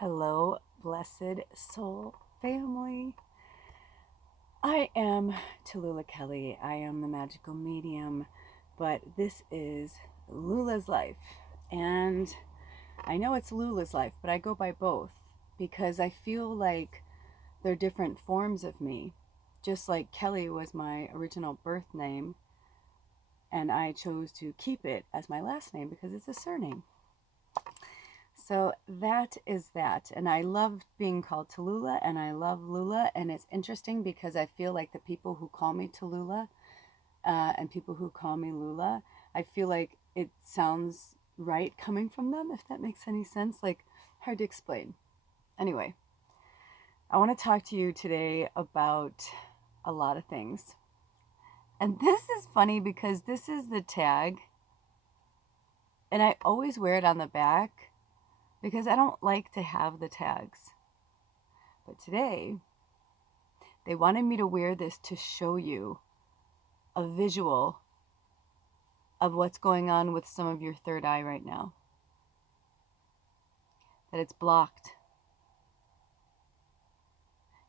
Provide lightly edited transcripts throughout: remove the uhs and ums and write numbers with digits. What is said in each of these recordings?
Hello, blessed soul family. I am Tallulah Kelly. I am the magical medium, but this is Lula's life. And I know it's Lula's life, but I go by both because I feel like they're different forms of me. Just like Kelly was my original birth name, and I chose to keep it as my last name because it's a surname. So that is that. And I love being called Tallulah and I love Lula. And it's interesting because I feel like the people who call me Tallulah and people who call me Lula, I feel like it sounds right coming from them, if that makes any sense. Like, hard to explain. Anyway, I want to talk to you today about a lot of things. And this is funny because this is the tag. And I always wear it on the back because I don't like to have the tags. But today, they wanted me to wear this to show you a visual of what's going on with some of your third eye right now. That it's blocked.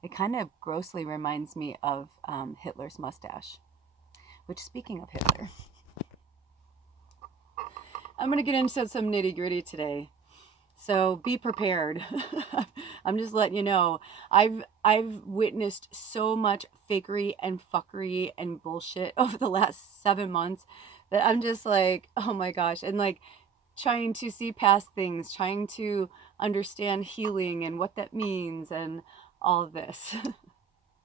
It kind of grossly reminds me of Hitler's mustache. Which, speaking of Hitler, I'm going to get into some nitty gritty today. So be prepared. I'm just letting you know. I've witnessed so much fakery and fuckery and bullshit over the last 7 months that I'm just like, oh my gosh. And like trying to see past things, trying to understand healing and what that means and all of this.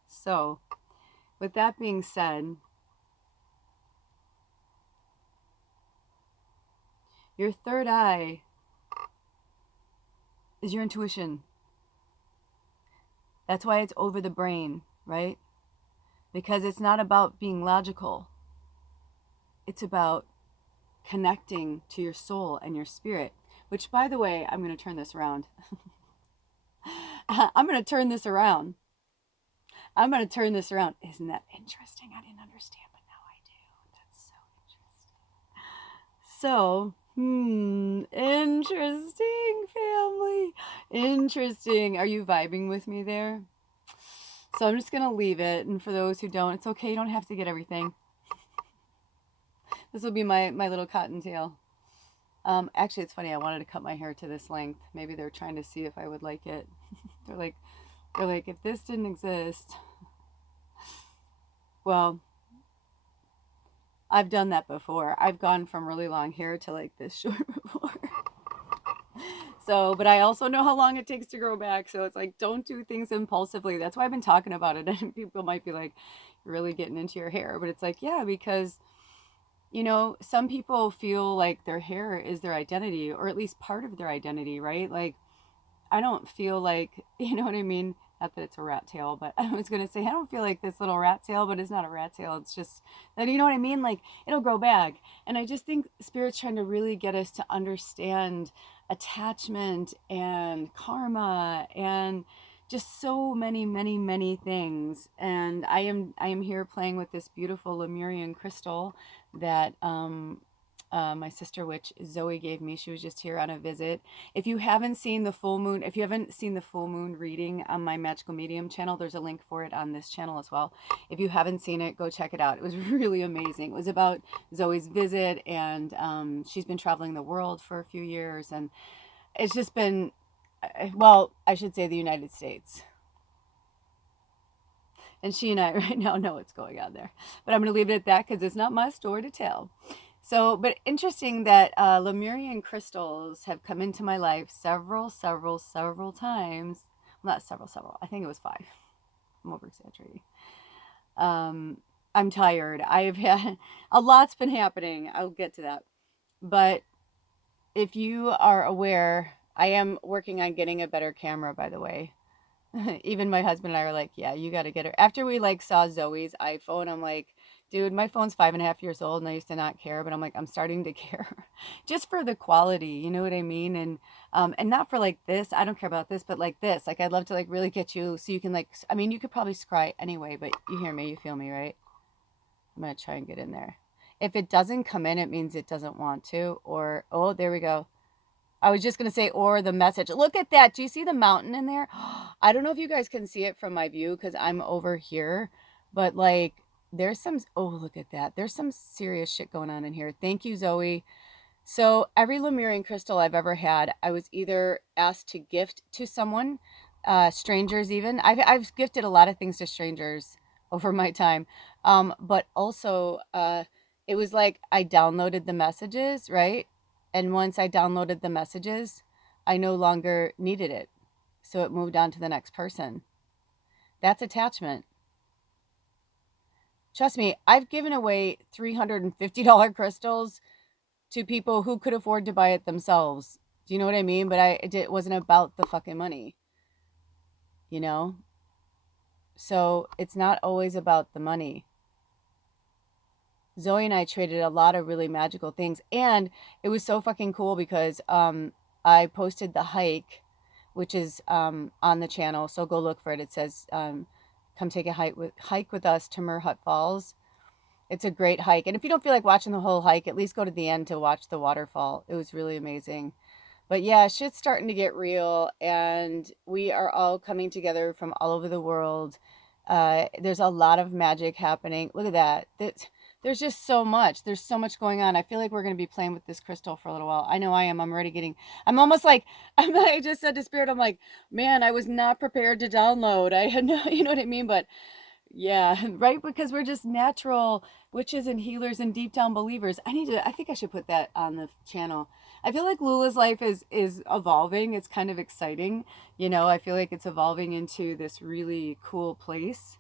So with that being said, your third eye is your intuition. That's why it's over the brain, right? Because it's not about being logical. It's about connecting to your soul and your spirit, which, by the way, I'm going to turn this around. I'm going to turn this around. I'm going to turn this around. Isn't that interesting? I didn't understand, but now I do. That's so interesting. Interesting, family. Interesting. Are you vibing with me there? So I'm just going to leave it. And for those who don't, it's okay. You don't have to get everything. This will be my little cottontail. Actually, it's funny. I wanted to cut my hair to this length. Maybe they're trying to see if I would like it. they're like, if this didn't exist, well, I've done that before. I've gone from really long hair to like this short before. So, but I also know how long it takes to grow back. So it's like, don't do things impulsively. That's why I've been talking about it. And people might be like, you're really getting into your hair. But it's like, yeah, because, you know, some people feel like their hair is their identity, or at least part of their identity, right? Like, I don't feel like, you know what I mean? Not that it's a rat tail, but I was going to say, I don't feel like this little rat tail, but it's not a rat tail. It's just that, you know what I mean? Like, it'll grow back. And I just think Spirit's trying to really get us to understand attachment and karma and just so many things. And I am here playing with this beautiful Lemurian crystal that my sister witch Zoe gave me. She was just here on a visit. If you haven't seen the full moon reading on my Magical Medium channel, there's a link for it on this channel as well. If you haven't seen it, go check it out. It was really amazing. It was about Zoe's visit, and she's been traveling the world for a few years, and it's just been, well, I should say the United States. And she and I right now know what's going on there. But I'm going to leave it at that because it's not my story to tell. So, but interesting that Lemurian crystals have come into my life several times. Well, not several. I think it was 5. I'm over exaggerating. I'm tired. I've had a lot's been happening. I'll get to that. But if you are aware, I am working on getting a better camera, by the way. Even my husband and I were like, yeah, you got to get her. After we like saw Zoe's iPhone, I'm like, dude, my phone's 5.5 years old and I used to not care, but I'm like, I'm starting to care just for the quality. You know what I mean? And not for like this, I don't care about this, but like this, like I'd love to like really get you so you can like, I mean, you could probably scry anyway, but you hear me, you feel me, right? I'm going to try and get in there. If it doesn't come in, it means it doesn't want to, or, oh, there we go. I was just going to say, or the message. Look at that. Do you see the mountain in there? I don't know if you guys can see it from my view because I'm over here, but like there's some, oh, look at that. There's some serious shit going on in here. Thank you, Zoe. So every Lemurian crystal I've ever had, I was either asked to gift to someone, strangers even. I've gifted a lot of things to strangers over my time. But also, it was like I downloaded the messages, right? And once I downloaded the messages, I no longer needed it. So it moved on to the next person. That's attachment. Trust me, I've given away $350 crystals to people who could afford to buy it themselves. Do you know what I mean? But it wasn't about the fucking money, you know? So it's not always about the money. Zoe and I traded a lot of really magical things. And it was so fucking cool because I posted the hike, which is on the channel. So go look for it. It says, come take a hike with us to Merhut Falls. It's a great hike. And if you don't feel like watching the whole hike, at least go to the end to watch the waterfall. It was really amazing. But yeah, shit's starting to get real. And we are all coming together from all over the world. There's a lot of magic happening. Look at that. There's just so much. There's so much going on. I feel like we're going to be playing with this crystal for a little while. I know I am. I'm already getting, I'm almost like, I just said to Spirit, I'm like, man, I was not prepared to download. I had no, you know what I mean? But yeah, right? Because we're just natural witches and healers and deep down believers. I think I should put that on the channel. I feel like Lula's life is evolving. It's kind of exciting. You know, I feel like it's evolving into this really cool place.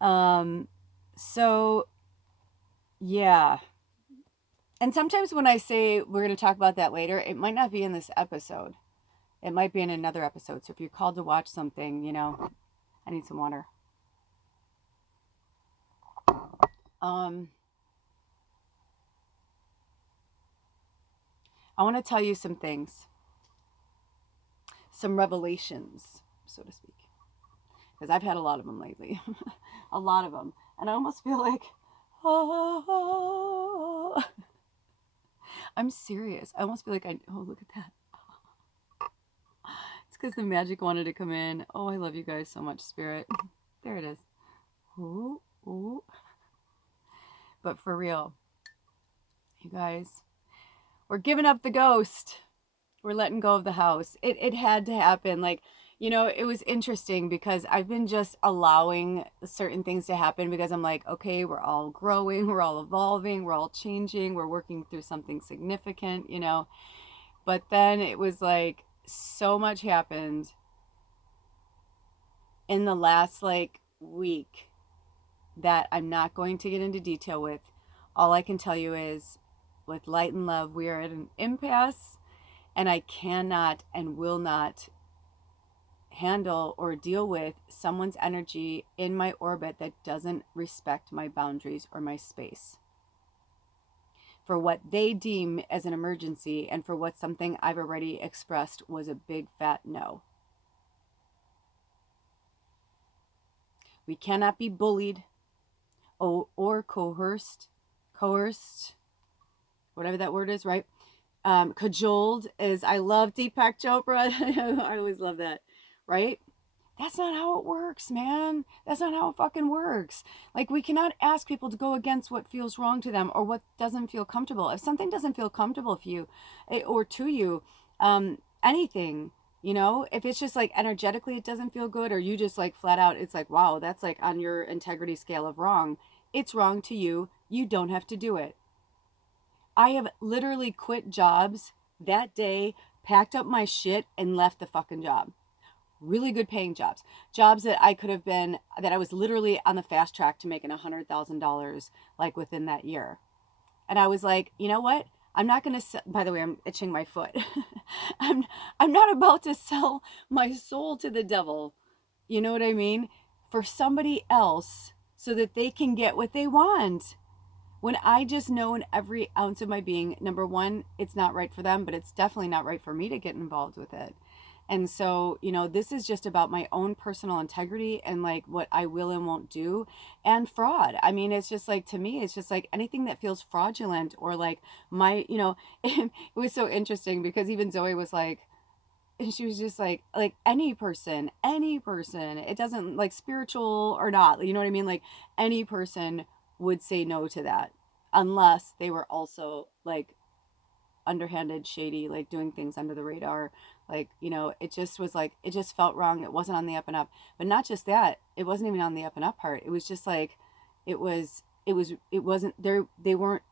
So yeah. And sometimes when I say we're going to talk about that later, it might not be in this episode. It might be in another episode. So if you're called to watch something, you know, I need some water. I want to tell you some things, some revelations, so to speak, because I've had a lot of them lately, a lot of them, and I almost feel like, oh, I'm serious. I almost feel like oh, look at that. It's because the magic wanted to come in. Oh, I love you guys so much, Spirit. There it is. Ooh, ooh. But for real, you guys, we're giving up the ghost. We're letting go of the house. It had to happen. Like, you know, it was interesting because I've been just allowing certain things to happen because I'm like, okay, we're all growing, we're all evolving, we're all changing, we're working through something significant, you know. But then it was like so much happened in the last like week that I'm not going to get into detail with. All I can tell you is with light and love, we are at an impasse, and I cannot and will not handle or deal with someone's energy in my orbit that doesn't respect my boundaries or my space for what they deem as an emergency, and for what something I've already expressed was a big fat no. We cannot be bullied or coerced, whatever that word is, right? Cajoled is, I love Deepak Chopra. I always love that, right? That's not how it works, man. That's not how it fucking works. Like, we cannot ask people to go against what feels wrong to them or what doesn't feel comfortable. If something doesn't feel comfortable for you or to you, anything, you know, if it's just like energetically it doesn't feel good, or you just like flat out, it's like, wow, that's like on your integrity scale of wrong. It's wrong to you. You don't have to do it. I have literally quit jobs that day, packed up my shit, and left the fucking job. Really good paying jobs. Jobs that I could have been, that I was literally on the fast track to making $100,000 like within that year. And I was like, you know what? I'm not going to, by the way, I'm itching my foot. I'm not about to sell my soul to the devil. You know what I mean? For somebody else so that they can get what they want. When I just know in every ounce of my being, number one, it's not right for them, but it's definitely not right for me to get involved with it. And so, this is just about my own personal integrity and like what I will and won't do, and fraud. I mean, it's just like, to me, it's just like anything that feels fraudulent, or like it was so interesting because even Zoe was like, and she was just like any person, it doesn't, like, spiritual or not, you know what I mean? Like, any person would say no to that, unless they were also like underhanded, shady, like doing things under the radar. Like, it just was like, it just felt wrong. It wasn't on the up and up. But not just that, it wasn't even on the up and up part. It was just like, it wasn't there. They weren't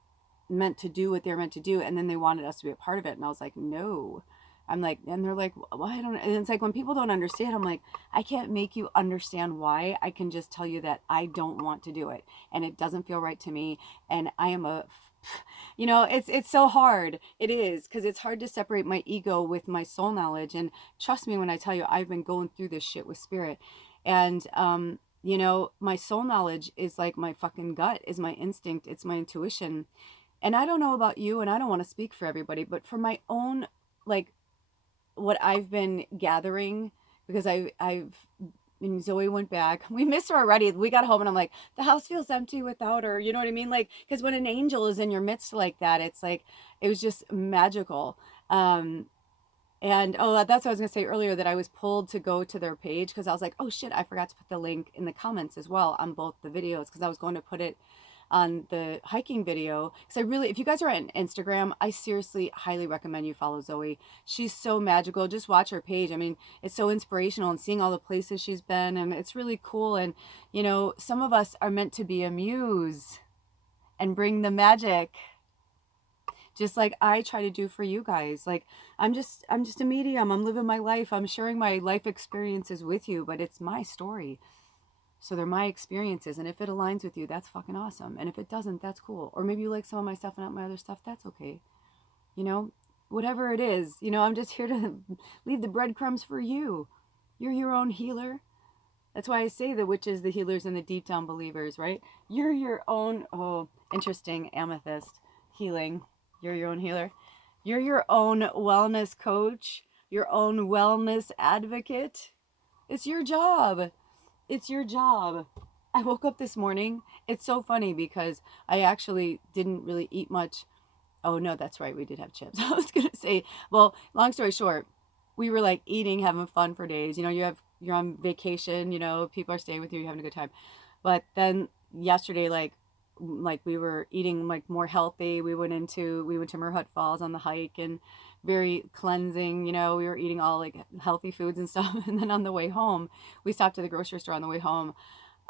meant to do what they're meant to do, and then they wanted us to be a part of it, and I was like, no. I'm like, and they're like, well, I don't, and it's like, when people don't understand, I'm like, I can't make you understand why. I can just tell you that I don't want to do it, and it doesn't feel right to me, and I am a, it's so hard. It is, because it's hard to separate my ego with my soul knowledge. And trust me when I tell you, I've been going through this shit with spirit. And my soul knowledge is like my fucking gut, is my instinct, it's my intuition. And I don't know about you, and I don't want to speak for everybody, but for my own, like, what I've been gathering, because I've and Zoe went back. We miss her already. We got home and I'm like, the house feels empty without her. You know what I mean? Like, because when an angel is in your midst like that, it's like, it was just magical. And oh, that's what I was gonna say earlier, that I was pulled to go to their page because I was like, oh shit, I forgot to put the link in the comments as well on both the videos, because I was going to put it on the hiking video. Because if you guys are on Instagram, I seriously highly recommend you follow Zoe. She's so magical. Just watch her page. I mean, it's so inspirational, and seeing all the places she's been, and it's really cool. And some of us are meant to be a muse and bring the magic, just like I try to do for you guys. Like, I'm just a medium. I'm living my life. I'm sharing my life experiences with you, but it's my story. So they're my experiences, and if it aligns with you, that's fucking awesome. And if it doesn't, that's cool. Or maybe you like some of my stuff and not my other stuff, that's okay. Whatever it is, I'm just here to leave the breadcrumbs for you. You're your own healer. That's why I say the witches, the healers, and the deep down believers, right? You're your own, oh, interesting, amethyst, healing. You're your own healer. You're your own wellness coach, your own wellness advocate. It's your job. It's your job. I woke up this morning. It's so funny because I actually didn't really eat much. Oh, no, that's right. We did have chips. I was going to say, well, long story short, we were like eating, having fun for days. You're on vacation, people are staying with you, you're having a good time. But then yesterday, like we were eating like more healthy. We went to Merhut Falls on the hike, and very cleansing. We were eating all like healthy foods and stuff. And then on the way home, we stopped at the grocery store on the way home.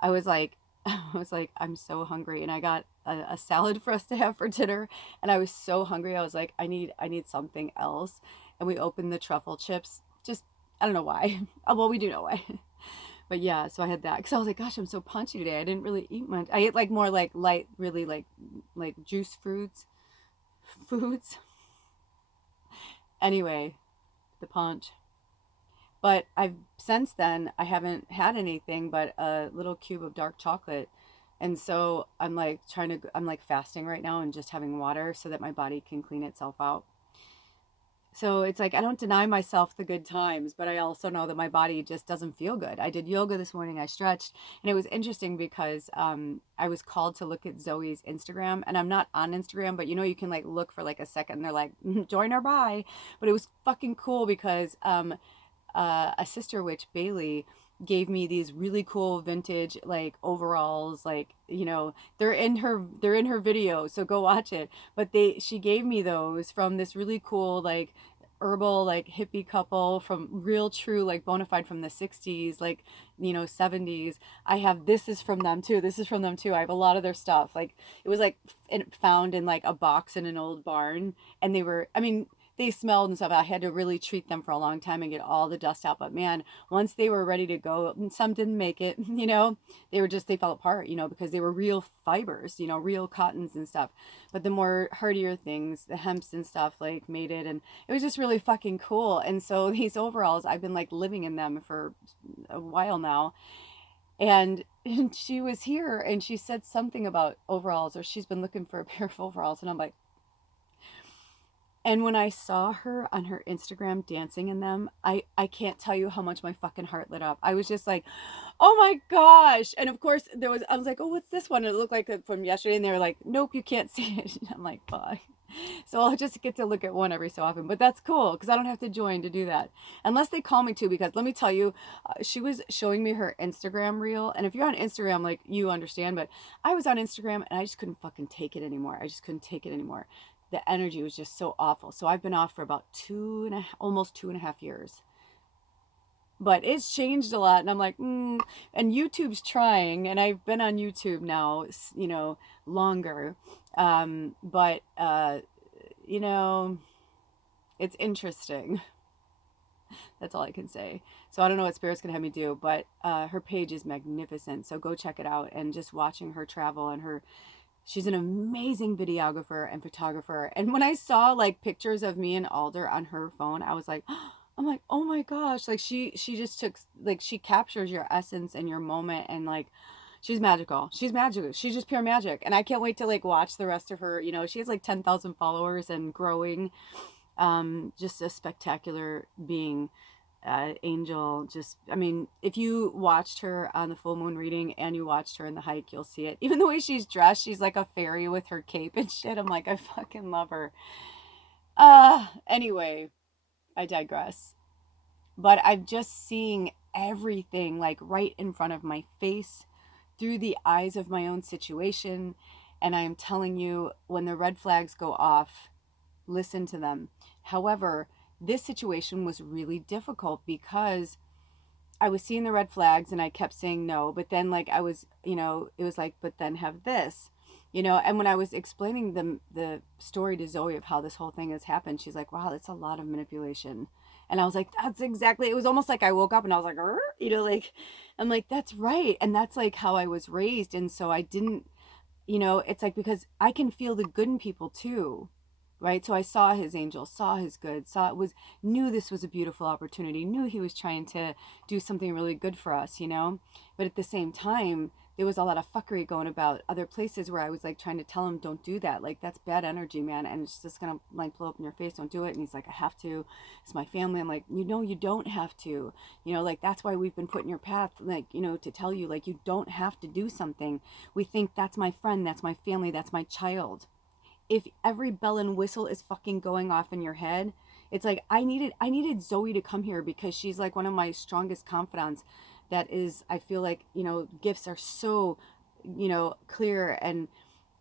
I was like, I'm so hungry, and I got a salad for us to have for dinner, and I was so hungry. I was like, I need something else. And we opened the truffle chips. Just, I don't know why. Well, we do know why. But yeah, so I had that because I was like, gosh, I'm so punchy today. I didn't really eat much. I ate like more like light, really like juice foods. Anyway, the punch. But since then I haven't had anything but a little cube of dark chocolate. And so I'm like fasting right now and just having water so that my body can clean itself out. So it's like, I don't deny myself the good times, but I also know that my body just doesn't feel good. I did yoga this morning, I stretched, and it was interesting because I was called to look at Zoe's Instagram, and I'm not on Instagram, but you can like look for like a second, and they're like, join or bye. But it was fucking cool because a sister witch, Bailey, gave me these really cool vintage like overalls, like they're in her video, so go watch it. But she gave me those from this really cool like herbal like hippie couple, from real true like bona fide from the 60s, like 70s. This is from them too. I have a lot of their stuff. Like, it was like found in like a box in an old barn, and they smelled and stuff. I had to really treat them for a long time and get all the dust out. But man, once they were ready to go, some didn't make it, they fell apart, because they were real fibers, real cottons and stuff. But the more hardier things, the hemps and stuff, like made it. And it was just really fucking cool. And so these overalls, I've been like living in them for a while now. And she was here and she said something about overalls, or she's been looking for a pair of overalls. And I'm like, And when I saw her on her Instagram dancing in them, I can't tell you how much my fucking heart lit up. I was just like, oh my gosh. And of course I was like, oh, what's this one? And it looked like it from yesterday. And they were like, nope, you can't see it. I'm like, fuck. So I'll just get to look at one every so often, but that's cool because I don't have to join to do that unless they call me to. Because let me tell you, she was showing me her Instagram reel, and if you're on Instagram, like, you understand, but I was on Instagram and I just couldn't fucking take it anymore. I just couldn't take it anymore. The energy was just so awful. So I've been off for about almost 2.5 years. But it's changed a lot, and I'm like, and YouTube's trying, and I've been on YouTube now, longer. But it's interesting. That's all I can say. So I don't know what Spirit's gonna have me do, but her page is magnificent. So go check it out, and just watching her travel and she's an amazing videographer and photographer. And when I saw like pictures of me and Alder on her phone, I was like, I'm like, oh my gosh, like she just took, like, she captures your essence and your moment, and like, she's magical. She's magical. She's just pure magic. And I can't wait to like watch the rest of her. She has like 10,000 followers and growing. Just a spectacular being. Angel, just, I mean, if you watched her on the full moon reading and you watched her in the hike, you'll see it. Even the way she's dressed, she's like a fairy with her cape and shit. I'm like, I fucking love her. Anyway, I digress. But I'm just seeing everything like right in front of my face through the eyes of my own situation. And I am telling you, when the red flags go off, listen to them. However, this situation was really difficult because I was seeing the red flags and I kept saying no, but then like I was, it was like, but then have this, and when I was explaining the story to Zoe of how this whole thing has happened, she's like, wow, that's a lot of manipulation. And I was like, that's exactly, it was almost like I woke up and I was like, like, I'm like, that's right. And that's like how I was raised. And so I didn't, it's like, because I can feel the good in people too. Right. So I saw his angel, saw his good, knew this was a beautiful opportunity, knew he was trying to do something really good for us, but at the same time, there was a lot of fuckery going about other places where I was like trying to tell him, don't do that. Like, that's bad energy, man. And it's just going to like blow up in your face. Don't do it. And he's like, I have to. It's my family. I'm like, you don't have to, like, that's why we've been put in your path, like, to tell you, like, you don't have to do something. We think that's my friend, that's my family, that's my child. If every bell and whistle is fucking going off in your head, it's like, I needed Zoe to come here because she's like one of my strongest confidants. That is, I feel like, gifts are so, clear. And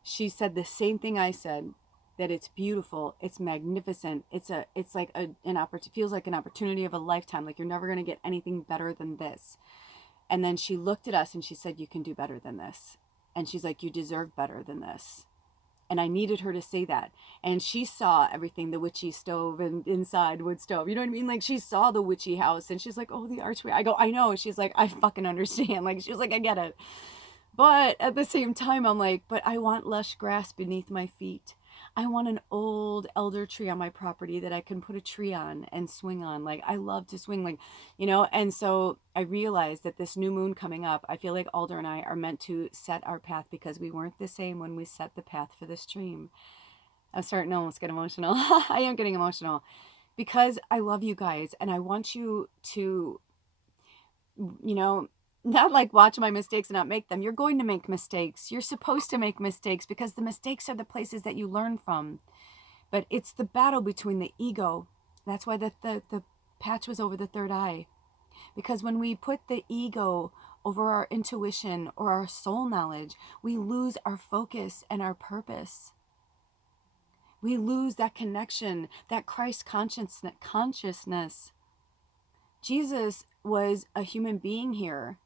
she said the same thing I said, that it's beautiful, it's magnificent, it's like an opportunity, feels like an opportunity of a lifetime, like you're never going to get anything better than this. And then she looked at us and she said, you can do better than this. And she's like, you deserve better than this. And I needed her to say that. And she saw everything, the witchy stove and inside wood stove. You know what I mean? Like, she saw the witchy house and she's like, oh, the archway. I go, I know. She's like, I fucking understand. Like, she's like, I get it. But at the same time, I'm like, but I want lush grass beneath my feet. I want an old elder tree on my property that I can put a tree on and swing on. Like, I love to swing, like, and so I realized that this new moon coming up, I feel like Alder and I are meant to set our path, because we weren't the same when we set the path for this stream. I'm starting to almost get emotional. I am getting emotional because I love you guys and I want you to, not like watch my mistakes and not make them. You're going to make mistakes. You're supposed to make mistakes because the mistakes are the places that you learn from. But it's the battle between the ego. That's why the patch was over the third eye. Because when we put the ego over our intuition or our soul knowledge, we lose our focus and our purpose. We lose that connection, that Christ consciousness. Jesus was a human being here,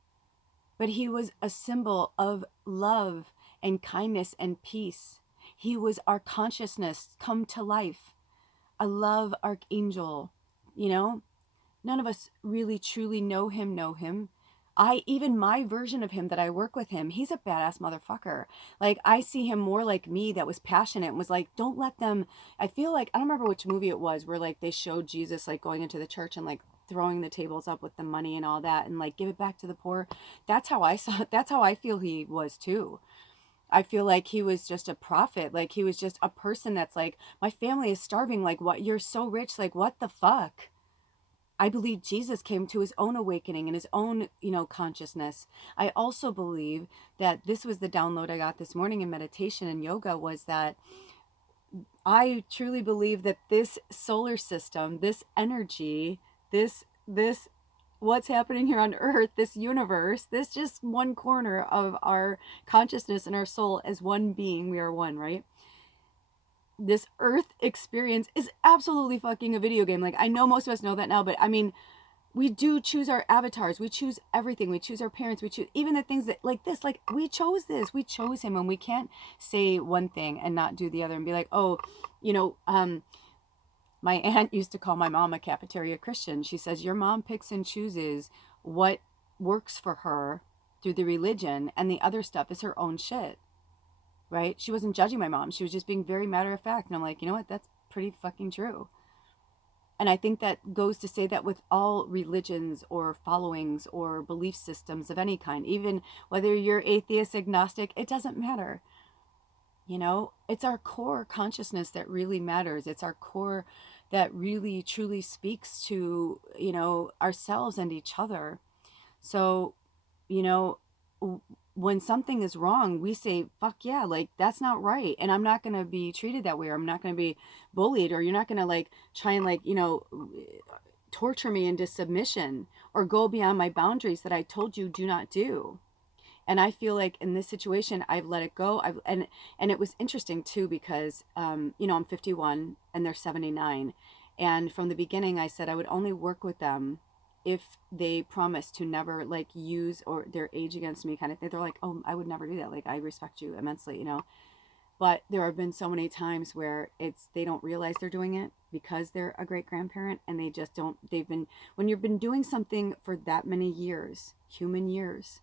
but he was a symbol of love and kindness and peace. He was our consciousness come to life, a love archangel. None of us really truly know him. Even my version of him that I work with him, he's a badass motherfucker. Like, I see him more like me, that was passionate and was like, don't let them, I feel like, I don't remember which movie it was, where like they showed Jesus like going into the church and like throwing the tables up with the money and all that and like give it back to the poor. That's how I feel he was too. I feel like he was just a prophet. Like he was just a person that's like, my family is starving. Like, what? You're so rich. Like, what the fuck? I believe Jesus came to his own awakening and his own, consciousness. I also believe that this was the download I got this morning in meditation and yoga, was that I truly believe that this solar system, this energy, this what's happening here on earth, this universe, this just one corner of our consciousness and our soul as one being, we are one, right? This earth experience is absolutely fucking a video game. Like, I know most of us know that now, but I mean, we do choose our avatars, we choose everything, we choose our parents, we choose even the things that like this, like we chose this, we chose him, and we can't say one thing and not do the other and be like, oh, you know um my aunt used to call my mom a cafeteria Christian. She says your mom picks and chooses what works for her through the religion, and the other stuff is her own shit, right? She wasn't judging my mom, she was just being very matter of fact, and I'm like, you know what, that's pretty fucking true. And I think that goes to say that with all religions or followings or belief systems of any kind, even whether you're atheist, agnostic, it doesn't matter. It's our core consciousness that really matters. It's our core that really truly speaks to, ourselves and each other. So, you know, when something is wrong, we say, fuck yeah, like that's not right. And I'm not going to be treated that way, or I'm not going to be bullied, or you're not going to like try and like, torture me into submission or go beyond my boundaries that I told you do not do. And I feel like in this situation, I've let it go. And it was interesting too, because, I'm 51 and they're 79. And from the beginning, I said I would only work with them if they promised to never like use or their age against me, kind of thing. They're like, oh, I would never do that. Like, I respect you immensely. But there have been so many times where they don't realize they're doing it because they're a great grandparent, and they just don't, when you've been doing something for that many years, human years,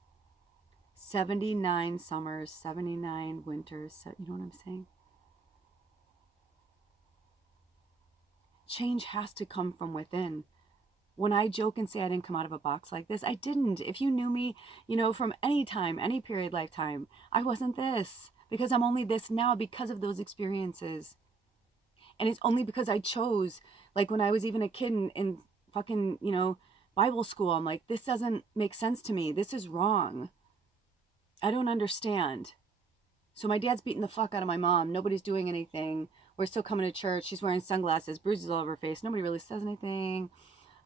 79 summers, 79 winters, so, you know what I'm saying? Change has to come from within. When I joke and say I didn't come out of a box like this, I didn't. If you knew me, from any time, any period, lifetime, I wasn't this, because I'm only this now because of those experiences. And it's only because I chose, like when I was even a kid in fucking, Bible school, I'm like, this doesn't make sense to me. This is wrong. I don't understand. So my dad's beating the fuck out of my mom. Nobody's doing anything. We're still coming to church. She's wearing sunglasses, bruises all over her face. Nobody really says anything.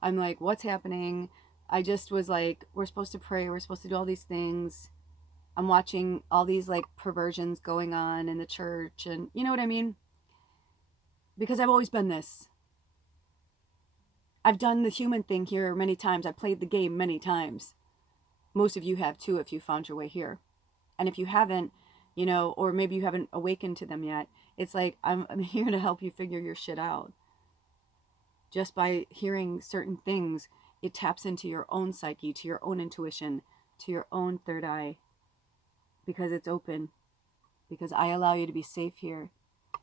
I'm like, what's happening? I just was like, we're supposed to pray. We're supposed to do all these things. I'm watching all these like perversions going on in the church. And you know what I mean? Because I've always been this. I've done the human thing here many times. I played the game many times. Most of you have too, if you found your way here. And if you haven't, or maybe you haven't awakened to them yet, it's like, I'm here to help you figure your shit out. Just by hearing certain things, it taps into your own psyche, to your own intuition, to your own third eye, because it's open, because I allow you to be safe here.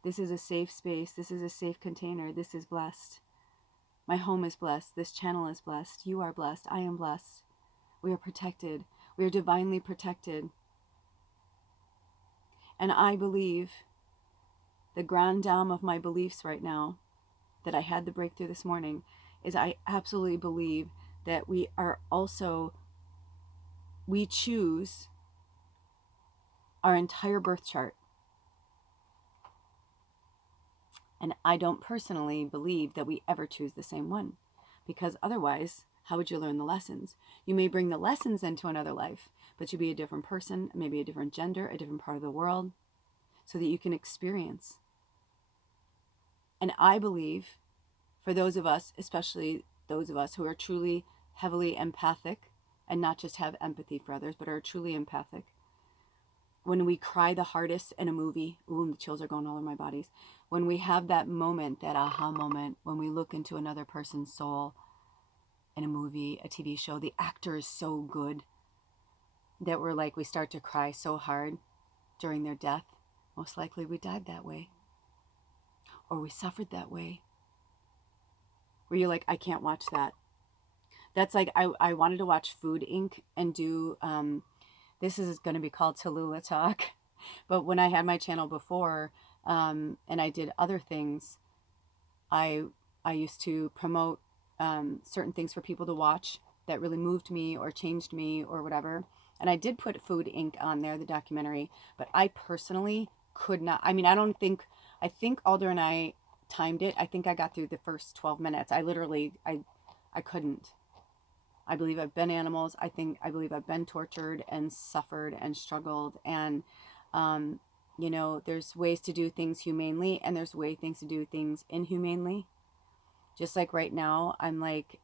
This is a safe space. This is a safe container. This is blessed. My home is blessed. This channel is blessed. You are blessed. I am blessed. We are protected. We are divinely protected. And I believe, the grand dame of my beliefs right now, that I had the breakthrough this morning, is I absolutely believe that we choose our entire birth chart. And I don't personally believe that we ever choose the same one, because otherwise, how would you learn the lessons? You may bring the lessons into another life, but you'll be a different person, maybe a different gender, a different part of the world, so that you can experience. And I believe, for those of us, especially those of us who are truly heavily empathic, and not just have empathy for others, but are truly empathic, when we cry the hardest in a movie, ooh, the chills are going all over my bodies, when we have that moment, that aha moment, when we look into another person's soul in a movie, a TV show, the actor is so good that we start to cry so hard during their death. Most likely we died that way, or we suffered that way, where you're like, I can't watch that. That's like, I wanted to watch Food Inc. and do, this is going to be called Tallulah Talk. But when I had my channel before, and I did other things, I I used to promote certain things for people to watch that really moved me or changed me or whatever. And I did put Food Inc. on there, the documentary, but I personally could not. I mean, I think Alder and I timed it. I think I got through the first 12 minutes. I couldn't. I believe I've been animals. I believe I've been tortured and suffered and struggled. And, um, there's ways to do things humanely and there's things to do things inhumanely. Just like right now, I'm like,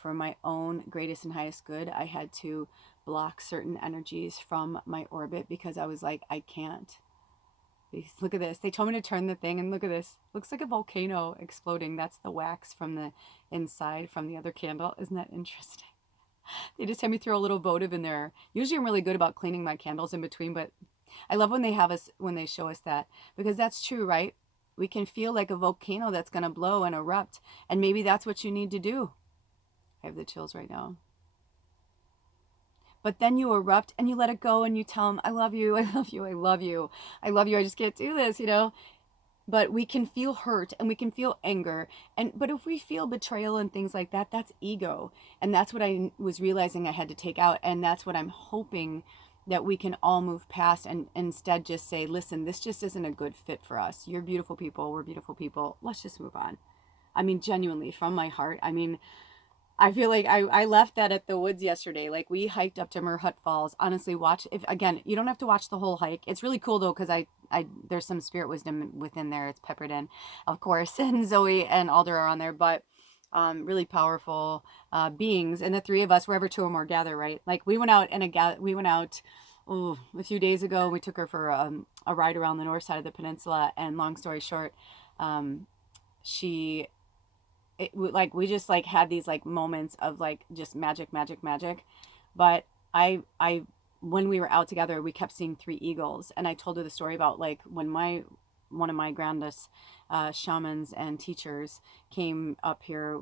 for my own greatest and highest good, I had to block certain energies from my orbit because I was like, I can't. Look at this. They told me to turn the thing and look at this. Looks like a volcano exploding. That's the wax from the inside from the other candle. Isn't that interesting? They just had me throw a little votive in there. Usually I'm really good about cleaning my candles in between, but I love when they show us that, because that's true, right? We can feel like a volcano that's going to blow and erupt, and maybe that's what you need to do. I have the chills right now. But then you erupt and you let it go and you tell them, I love you, I love you, I love you, I love you, I just can't do this, But we can feel hurt and we can feel anger. But if we feel betrayal and things like that, that's ego. And that's what I was realizing I had to take out. And that's what I'm hoping that we can all move past and instead just say, listen, this just isn't a good fit for us. You're beautiful people. We're beautiful people. Let's just move on. I mean, genuinely, from my heart. I mean, I feel like I left that at the woods yesterday. Like, we hiked up to Merhut Falls. Honestly, again, you don't have to watch the whole hike. It's really cool though, because there's some spirit wisdom within there. It's peppered in, of course, and Zoe and Alder are on there, but really powerful beings. And the three of us, wherever two or more gather, right? Like, we went out a few days ago. We took her for a ride around the north side of the peninsula. And long story short, we just like had these like moments of like just magic. But I when we were out together, we kept seeing three eagles, and I told her the story about like when one of my grandest shamans and teachers came up here.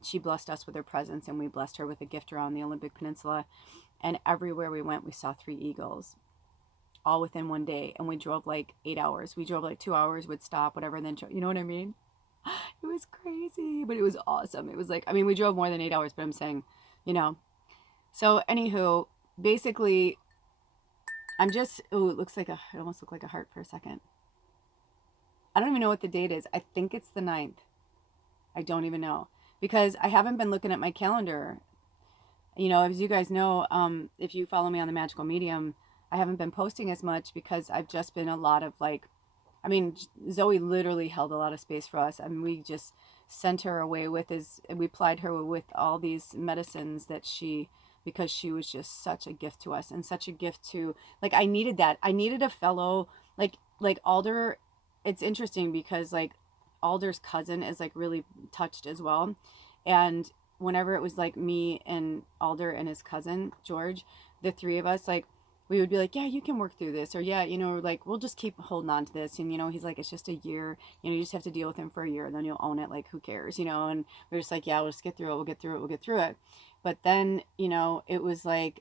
She blessed us with her presence, and we blessed her with a gift around the Olympic Peninsula, and everywhere we went, we saw three eagles, all within one day. And we drove like 8 hours. We drove like 2 hours, would stop, whatever, and then you know what I mean? It was crazy, but it was awesome. It was like, I mean, we drove more than 8 hours, but I'm saying, So anywho, basically, it almost looked like a heart for a second. I don't even know what the date is. I think it's the 9th. I don't even know, because I haven't been looking at my calendar. As you guys know, if you follow me on the Magical Medium, I haven't been posting as much because I've just been a lot of like, I mean, Zoe literally held a lot of space for us. I mean, we just sent her away we plied her with all these medicines because she was just such a gift to us and such a gift to, like, I needed that. I needed a fellow, like Alder. It's interesting because like Alder's cousin is like really touched as well. And whenever it was like me and Alder and his cousin, George, the three of us, like, we would be like, yeah, you can work through this. Or yeah, like, we'll just keep holding on to this. And, he's like, it's just a year, you just have to deal with him for a year and then you'll own it. Like, who cares, and we're just like, yeah, we'll just get through it. We'll get through it. But then, it was like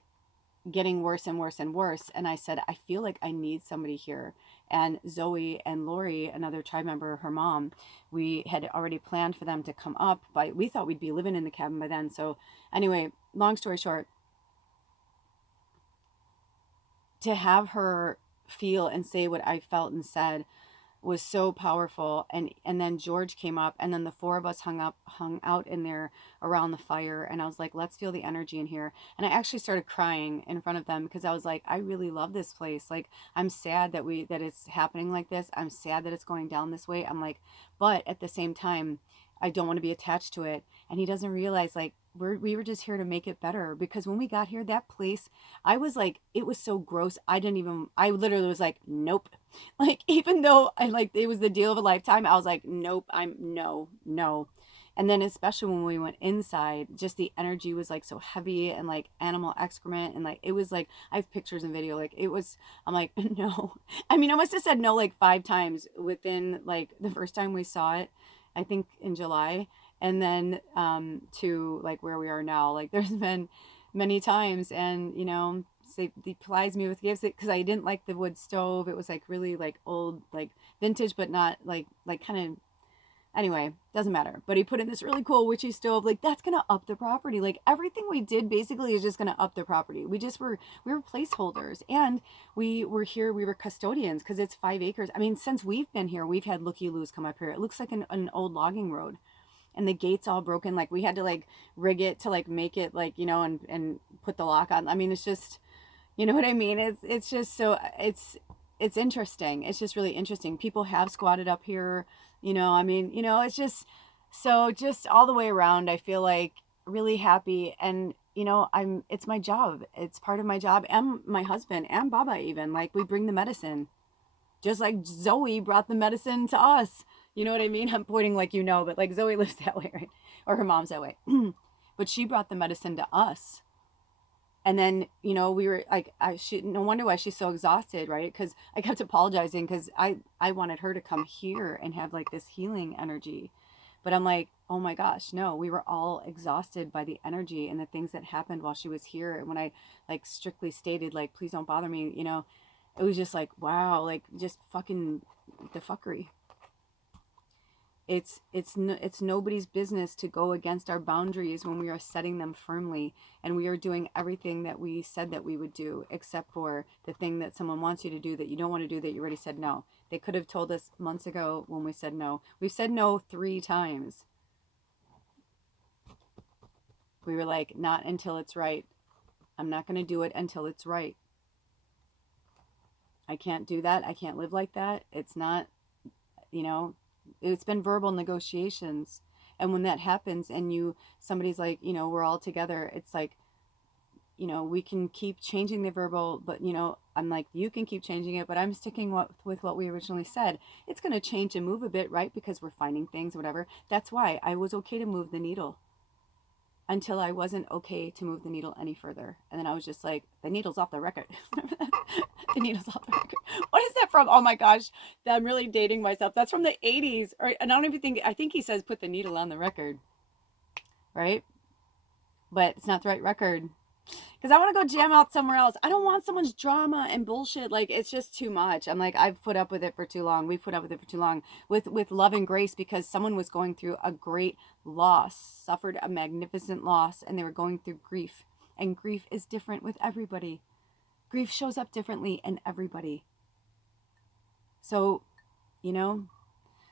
getting worse and worse and worse. And I said, I feel like I need somebody here. And Zoe and Lori, another tribe member, her mom, we had already planned for them to come up, but we thought we'd be living in the cabin by then. So anyway, long story short, to have her feel and say what I felt and said was so powerful. And then George came up, and then the four of us hung out in there around the fire. And I was like, let's feel the energy in here. And I actually started crying in front of them because I was like, I really love this place. Like, I'm sad that it's happening like this. I'm sad that it's going down this way. I'm like, but at the same time, I don't want to be attached to it. And he doesn't realize, like, we were just here to make it better. Because when we got here, that place, I was like, it was so gross. I literally was like, nope. Like, even though it was the deal of a lifetime, I was like, nope, no. And then especially when we went inside, just the energy was like so heavy and like animal excrement. And like, it was like, I have pictures and video. Like, I'm like, no. I mean, I must have said no like 5 times within like the first time we saw it, I think in July. And then to like where we are now, like, there's been many times. And he plies me with gifts because I didn't like the wood stove. It was like really like old, like vintage, but not like kind of. Anyway, doesn't matter. But he put in this really cool witchy stove. Like, that's gonna up the property. Like, everything we did basically is just gonna up the property. We were placeholders, and we were here. We were custodians because it's 5 acres. I mean, since we've been here, we've had looky-loos come up here. It looks like an old logging road, and the gate's all broken. Like, we had to like rig it to like make it like, you know, and put the lock on. I mean, it's just, you know what I mean? It's just so it's interesting. It's just really interesting. People have squatted up here, you know. I mean, you know, it's just so just all the way around. I feel like really happy, and you know, it's my job. It's part of my job, and my husband and Baba even like we bring the medicine, just like Zoe brought the medicine to us. You know what I mean? I'm pointing like you know, but like Zoe lives that way, right? Or her mom's that way, but she brought the medicine to us. And then, you know, we were like, no wonder why she's so exhausted, right? Because I kept apologizing because I wanted her to come here and have like this healing energy. But I'm like, oh my gosh, no, we were all exhausted by the energy and the things that happened while she was here. And when I like strictly stated, like, please don't bother me, you know, it was just like, wow, like just fucking the fuckery. It's nobody's business to go against our boundaries when we are setting them firmly, and we are doing everything that we said that we would do, except for the thing that someone wants you to do that you don't want to do, that you already said no. They could have told us months ago when we said no. We've said no 3 times. We were like, not until it's right. I'm not going to do it until it's right. I can't do that. I can't live like that. It's not, you know, it's been verbal negotiations. And when that happens and somebody's like, you know, we're all together, it's like, you know, we can keep changing the verbal, but you know, I'm like, you can keep changing it, but I'm sticking with what we originally said. It's going to change and move a bit, right? Because we're finding things, whatever. That's why I was okay to move the needle until I wasn't okay to move the needle any further. And then I was just like, the needle's off the record. The needle's off the record. What is that from? Oh my gosh, I'm really dating myself. That's from the 80s. Or, and I don't even think, I think he says put the needle on the record, right? But it's not the right record. Because I want to go jam out somewhere else. I don't want someone's drama and bullshit. Like, it's just too much. I'm like, I've put up with it for too long. We've put up with it for too long. With love and grace, because someone was going through a great loss, suffered a magnificent loss, and they were going through grief. And grief is different with everybody. Grief shows up differently in everybody. So, you know,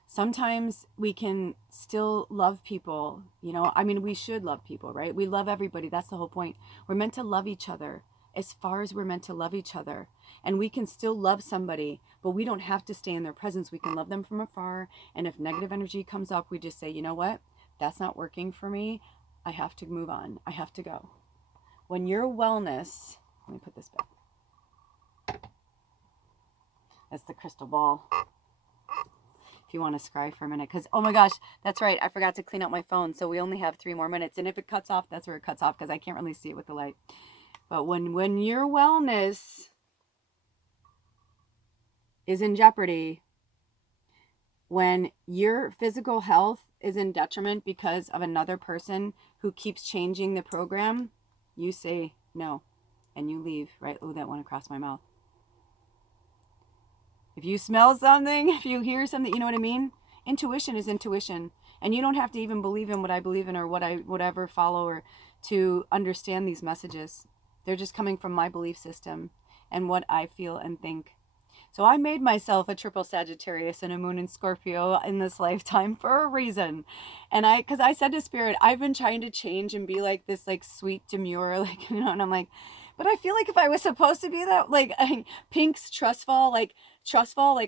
sometimes we can still love people, you know. I mean, we should love people, right? We love everybody. That's the whole point. We're meant to love each other as far as we're meant to love each other. And we can still love somebody, but we don't have to stay in their presence. We can love them from afar. And if negative energy comes up, we just say, you know what? That's not working for me. I have to move on. I have to go. When your wellness, let me put this back. That's the crystal ball. If you want to scry for a minute, because oh my gosh, that's right, I forgot to clean out my phone, so we only have 3 more minutes, and if it cuts off, that's where it cuts off, because I can't really see it with the light. But when your wellness is in jeopardy, when your physical health is in detriment because of another person who keeps changing the program, you say no and you leave, right? Oh, that went across my mouth. If you smell something, if you hear something, you know what I mean? Intuition is intuition. And you don't have to even believe in what I believe in or what I whatever follow or to understand these messages. They're just coming from my belief system and what I feel and think. So I made myself a triple Sagittarius and a moon in Scorpio in this lifetime for a reason. And because I said to Spirit, I've been trying to change and be like this, like sweet, demure, like, you know, and I'm like, but I feel like if I was supposed to be that, like Pink's trustful, like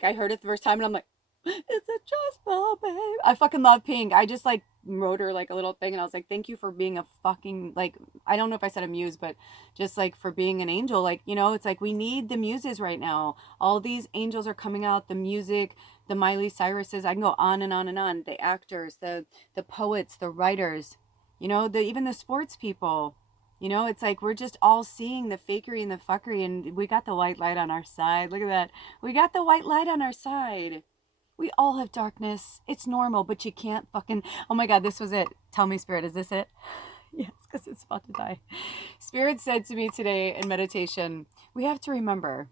I heard it the first time and I'm like, it's a trustful babe. I fucking love Pink. I just like wrote her like a little thing and I was like, thank you for being a fucking, like, I don't know if I said a muse, but just like for being an angel. Like, you know, it's like we need the muses right now. All these angels are coming out, the music, the Miley Cyruses, I can go on and on and on. The actors, the poets, the writers, you know, even the sports people. You know, it's like we're just all seeing the fakery and the fuckery, and we got the white light on our side. Look at that. We got the white light on our side. We all have darkness. It's normal, but you can't fucking... Oh my God, this was it. Tell me, Spirit, is this it? Yes, because it's about to die. Spirit said to me today in meditation, we have to remember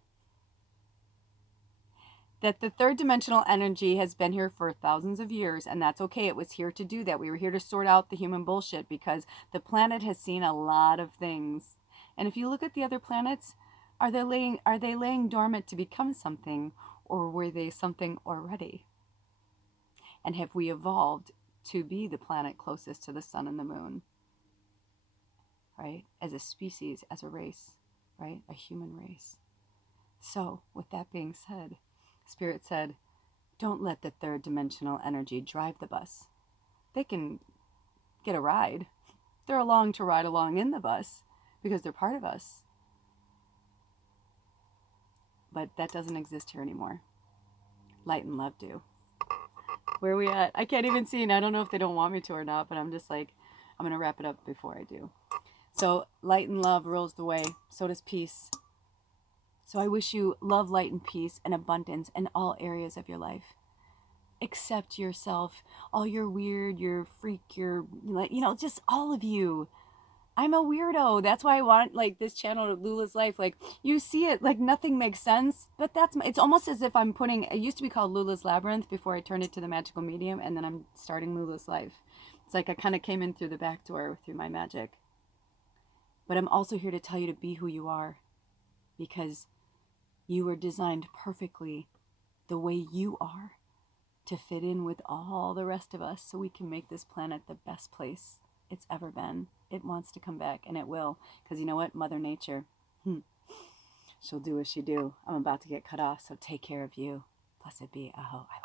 that the third dimensional energy has been here for thousands of years, and that's okay. It was here to do that. We were here to sort out the human bullshit because the planet has seen a lot of things. And if you look at the other planets, are they laying dormant to become something, or were they something already? And have we evolved to be the planet closest to the sun and the moon? Right? As a species, as a race, right? A human race. So, with that being said, Spirit said, don't let the third dimensional energy drive the bus. They can get a ride. They're along to ride along in the bus because they're part of us. But that doesn't exist here anymore. Light and love do. Where are we at? I can't even see, and I don't know if they don't want me to or not, but I'm just like, I'm going to wrap it up before I do. So light and love rules the way. So does peace. So I wish you love, light, and peace and abundance in all areas of your life. Accept yourself, all your weird, your freak, your, just all of you. I'm a weirdo. That's why I want this channel, Lula's Life. You see it, nothing makes sense, but it's almost as if I'm putting, it used to be called Lula's Labyrinth before I turned it to the Magical Medium, and then I'm starting Lula's Life. It's like I kind of came in through the back door through my magic. But I'm also here to tell you to be who you are, because you were designed perfectly the way you are to fit in with all the rest of us so we can make this planet the best place it's ever been. It wants to come back, and it will, because you know what? Mother Nature, she'll do as she do. I'm about to get cut off, so take care of you. Blessed be. Aho. I